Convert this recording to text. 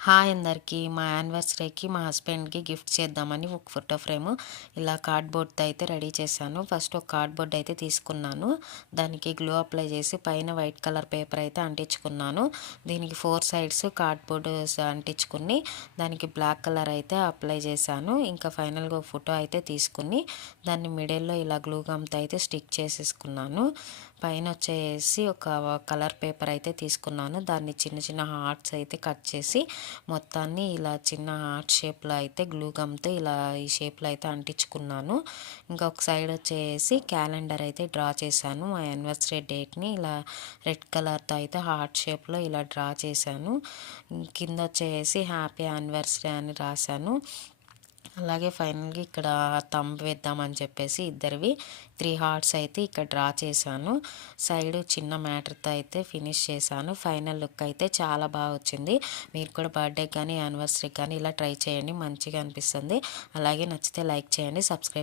Hi అందరికీ. మా యానివర్సరీకి మా హస్బెండ్‌కి గిఫ్ట్ చేద్దామని ఒక ఫోటో ఫ్రేము ఇలా కార్డ్‌బోర్డ్‌తో అయితే రెడీ చేశాను. ఫస్ట్ ఒక కార్డ్‌బోర్డ్ అయితే తీసుకున్నాను. దానికి గ్లూ అప్లై చేసి పైన వైట్ కలర్ పేపర్ అయితే అంటించుకున్నాను. దీనికి 4 సైడ్స్ కార్డ్‌బోర్డ్ అంటించుకుని దానికి బ్లాక్ కలర్ అయితే అప్లై చేశాను. ఇంకా ఫైనల్‌గా ఒక ఫోటో అయితే తీసుకుని దాన్ని మిడిల్‌లో ఇలా గ్లూ గమ్‌తో అయితే స్టిక్ చేసేసుకున్నాను. పైన వచ్చేసి ఒక కలర్ పేపర్ అయితే తీసుకున్నాను. దాన్ని చిన్న చిన్న హార్ట్స్ అయితే కట్ చేసి మొత్తాన్ని ఇలా చిన్న హార్ట్ షేప్లో అయితే గ్లూ గమ్తో ఇలా ఈ షేప్లో అయితే అంటించుకున్నాను. ఇంకొక సైడ్ వచ్చేసి క్యాలెండర్ అయితే డ్రా చేశాను. మా యానివర్సరీ డేట్ని ఇలా రెడ్ కలర్తో అయితే హార్ట్ షేప్లో ఇలా డ్రా చేశాను. కింద వచ్చేసి హ్యాపీ యానివర్సరీ అని రాశాను. అలాగే ఫైనల్గా ఇక్కడ థంబ్ వేద్దామని చెప్పేసి ఇద్దరివి 3 హార్ట్స్ అయితే ఇక్కడ డ్రా చేశాను. సైడ్ చిన్న మ్యాటర్తో అయితే ఫినిష్ చేశాను. ఫైనల్ లుక్ అయితే చాలా బాగా వచ్చింది. మీరు కూడా బర్త్డే కానీ యానివర్సరీ కానీ ఇలా ట్రై చేయండి, మంచిగా అనిపిస్తుంది. అలాగే నచ్చితే లైక్ చేయండి, సబ్స్క్రైబ్